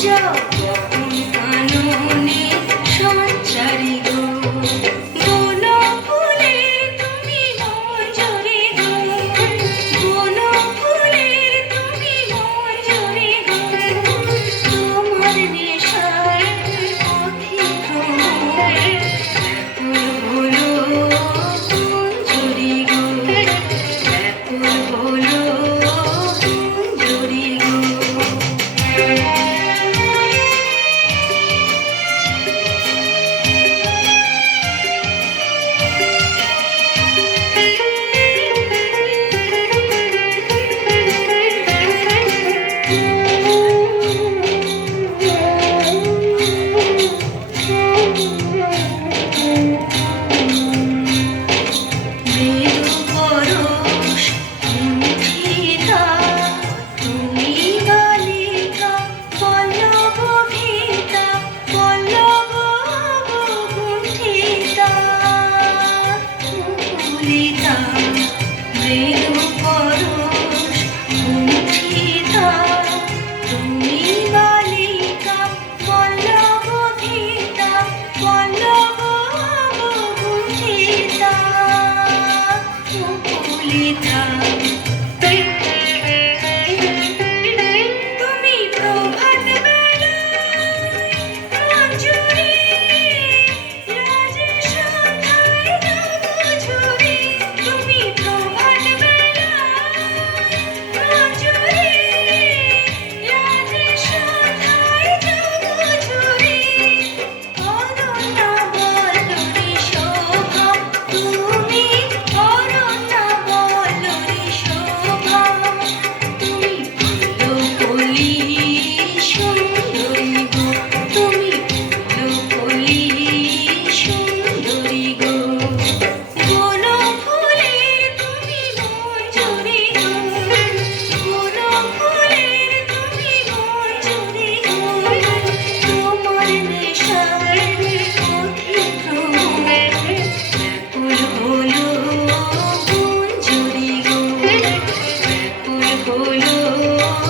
Joe. see you. Oh are.